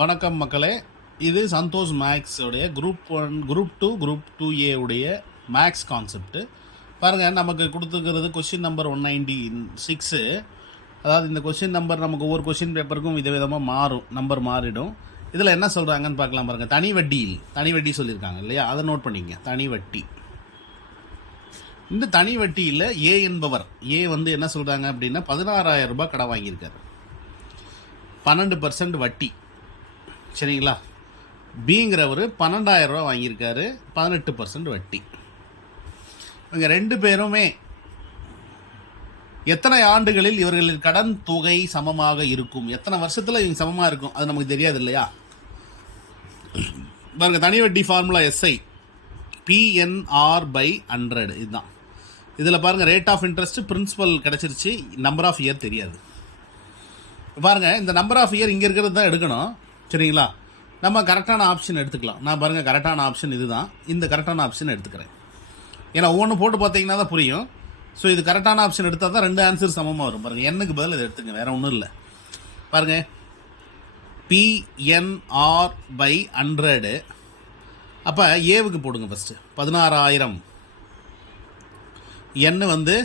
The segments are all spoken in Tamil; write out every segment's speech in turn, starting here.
வணக்கம் மக்களே. இது சந்தோஷ் மேக்ஸ் உடைய குரூப் 1, குரூப் 2, குரூப் 2A உடைய மேக்ஸ் கான்செப்ட். பாருங்கள், நமக்கு கொடுத்துக்கிறது கொஸ்டின் நம்பர் 196. அதாவது இந்த கொஸ்டின் நம்பர் நமக்கு ஒவ்வொரு கொஸ்டின் பேப்பருக்கும் விதவிதமாக மாறும், நம்பர் மாறிடும். இதில் என்ன சொல்கிறாங்கன்னு பார்க்கலாம். பாருங்கள், தனி வட்டி சொல்லியிருக்காங்க இல்லையா, அதை நோட் பண்ணிங்க. தனி வட்டி. இந்த தனி வட்டியில் ஏ என்பவர் வந்து என்ன சொல்கிறாங்க அப்படின்னா 16,000 ரூபாய் கடன் வாங்கியிருக்காரு, 12% வட்டி. சரிங்களா. பிங்கிறவர் 12,000 ரூபா வாங்கியிருக்காரு, 18% வட்டி. இவங்க ரெண்டு பேருமே எத்தனை ஆண்டுகளில் இவர்களின் கடன் தொகை சமமாக இருக்கும், எத்தனை வருஷத்தில் இவங்க சமமாக இருக்கும், அது நமக்கு தெரியாது இல்லையா. பாருங்க, தனி வட்டி ஃபார்முலா SI PNR/100 இதுதான். இதில் பாருங்கள், ரேட் ஆஃப் இன்ட்ரெஸ்ட் பிரின்சிபல் கிடச்சிருச்சு, நம்பர் ஆஃப் இயர் தெரியாது. பாருங்கள், இந்த நம்பர் ஆஃப் இயர் இங்கே இருக்கிறது தான் எடுக்கணும். சரிங்களா. நம்ம கரெக்டான ஆப்ஷன் எடுத்துக்கலாம். நான் பாருங்கள், கரெக்டான ஆப்ஷன் இது தான். இந்த கரெக்டான ஆப்ஷன் எடுத்துக்கிறேன். ஏன்னா ஒவ்வொன்று போட்டு பார்த்தீங்கன்னா தான் புரியும். ஸோ இது கரெக்டான ஆப்ஷன் எடுத்தால் தான் 2 ஆன்சர் சமமாக வரும். பாருங்கள், எண்ணுக்கு பதில் இதை எடுத்துங்க, வேறு ஒன்றும் இல்லை. பாருங்கள், PNR/100. அப்போ ஏவுக்கு போடுங்க ஃபஸ்ட்டு 16,000. எண்ணு வந்து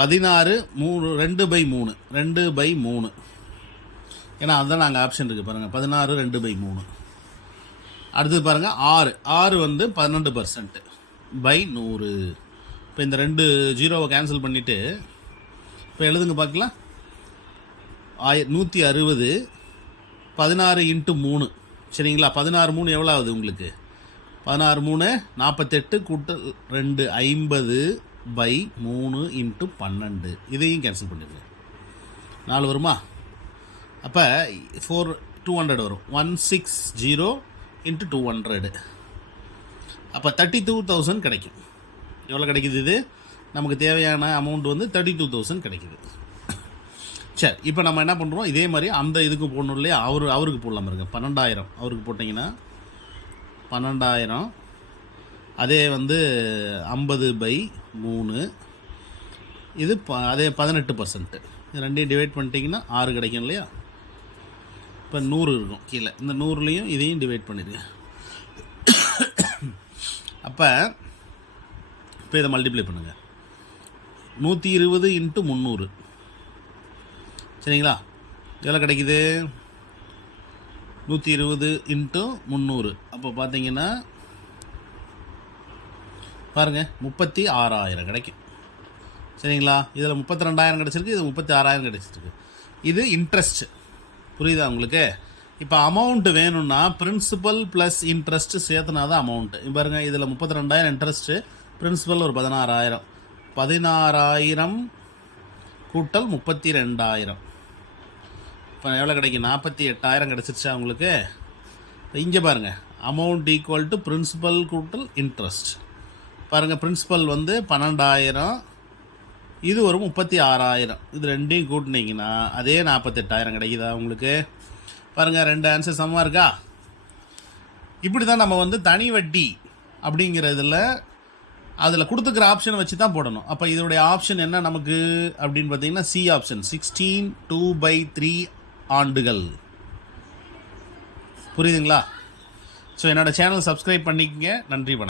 16, 2/3. 2/3. ஏன்னா அதுதான் நாங்கள் ஆப்ஷன் இருக்குது. பாருங்கள், 16, 2/3. அடுத்தது பாருங்கள், 6 வந்து 12% /100. இப்போ இந்த 2 ஜீரோவை கேன்சல் பண்ணிவிட்டு இப்போ எழுதுங்க பார்க்கலாம். 160, 16 × 3. சரிங்களா. 16 3 எவ்வளோ ஆகுது உங்களுக்கு? 16 3 48 கூட்டல் 2 50/3 × 12. இதையும் கேன்சல் பண்ணிடுங்க. 4 வருமா? அப்போ 200 வரும். 160 × 200. அப்போ 32,000 கிடைக்கும். எவ்வளோ கிடைக்குது? இது நமக்கு தேவையான அமௌண்ட் வந்து 32,000 கிடைக்குது. சரி, இப்போ நம்ம என்ன பண்ணுறோம், இதே மாதிரி அந்த இதுக்கு போடணும் இல்லையா, அவருக்கு போடலாம். பாருங்க, 12,000 அவருக்கு போட்டிங்கன்னா 12,000. அதே வந்து 50/3. இது அதே 18%. இது ரெண்டையும் டிவைட் பண்ணிட்டீங்கன்னா 6 கிடைக்கும் இல்லையா. இப்போ 100 இருக்கும் கீழே. இந்த 100லையும் இதையும் டிவைட் பண்ணிடுங்க. அப்போ இதை மல்டிப்ளை பண்ணுங்கள். 120 × 300. சரிங்களா. எவ்வளோ கிடைக்குது? 120 × 300. அப்போ பார்த்தீங்கன்னா பாருங்கள், 36,000 கிடைக்கும். சரிங்களா. இதில் 32,000 கிடச்சிருக்கு, இது 36,000 கிடச்சிருக்கு. இது இன்ட்ரெஸ்ட். புரியுதா உங்களுக்கு? இப்போ அமௌண்ட்டு வேணும்னா பிரின்சிபல் ப்ளஸ் இன்ட்ரெஸ்ட்டு சேர்த்துனா தான் அமௌண்ட்டு. பாருங்க, இதில் 32,000 இன்ட்ரெஸ்ட்டு, பிரின்சிபல் ஒரு 16,000. 16,000 கூட்டல் 32,000. இப்போ எவ்வளோ கிடைக்கும்? 48,000 கிடச்சிருச்சா உங்களுக்கு? இங்கே பாருங்கள், அமௌண்ட் ஈக்குவல் டு பிரின்சிபல் கூட்டல் இன்ட்ரெஸ்ட். பாருங்கள், பிரின்சிபல் வந்து 12,000, இது ஒரு 36,000. இது ரெண்டையும் கூட்டினீங்கன்னா அதே 48,000 கிடைக்குதா உங்களுக்கு? பாருங்கள், 2 ஆன்சர் சமமாக இருக்கா? இப்படி தான் நம்ம வந்து தனி வட்டி அப்படிங்கிறதுல அதில் கொடுத்துக்கிற ஆப்ஷனை வச்சு தான் போடணும். அப்போ இதோடைய ஆப்ஷன் என்ன நமக்கு அப்படின்னு பார்த்தீங்கன்னா, சி ஆப்ஷன் 16 2/3 ஆண்டுகள். புரியுதுங்களா? ஸோ என்னோடய சேனல் சப்ஸ்கிரைப் பண்ணிக்கங்க. நன்றி, வணக்கம்.